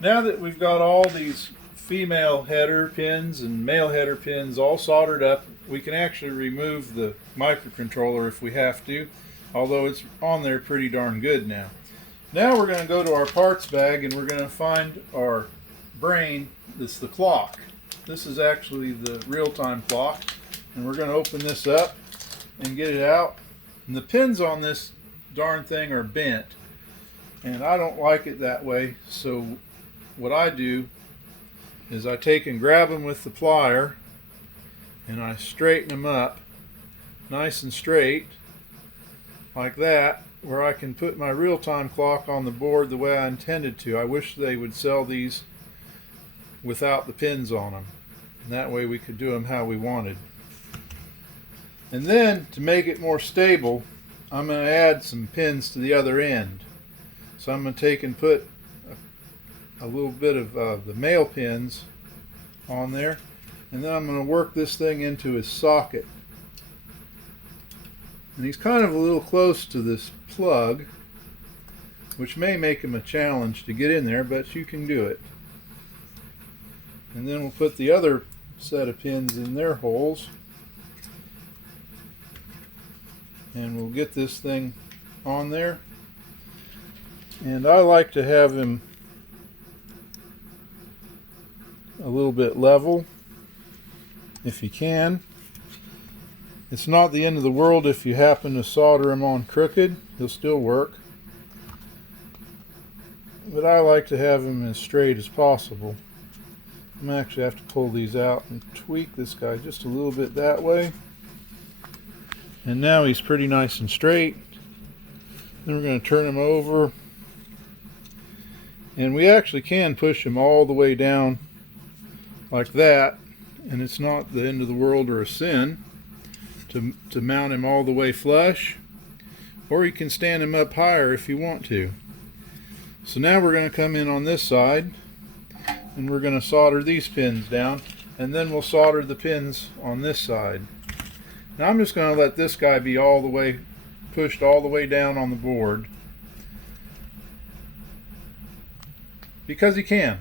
Now that we've got all these female header pins and male header pins all soldered up, we can actually remove the microcontroller if we have to, although it's on there pretty darn good now. Now we're going to go to our parts bag and we're going to find our brain. That's the clock. This is actually the real-time clock, and we're going to open this up and get it out. And the pins on this darn thing are bent, and I don't like it that way, so what I do is I take and grab them with the plier and I straighten them up nice and straight like that, where I can put my real-time clock on the board the way I intended to. I wish they would sell these without the pins on them, and that way we could do them how we wanted. And then to make it more stable, I'm going to add some pins to the other end. So I'm going to take and put a little bit of the male pins on there, and then I'm going to work this thing into his socket. And he's kind of a little close to this plug, which may make him a challenge to get in there, but you can do it. And then we'll put the other set of pins in their holes, and we'll get this thing on there. And I like to have him a little bit level if you can. It's not the end of the world if you happen to solder him on crooked. He'll still work, but I like to have him as straight as possible. I'm going to actually have to pull these out and tweak this guy just a little bit that way, and now he's pretty nice and straight. Then we're going to turn him over, and we actually can push him all the way down like that, and it's not the end of the world or a sin to mount him all the way flush, or you can stand him up higher if you want to. So now we're going to come in on this side and we're going to solder these pins down, and then we'll solder the pins on this side. Now I'm just going to let this guy be all the way pushed all the way down on the board because he can.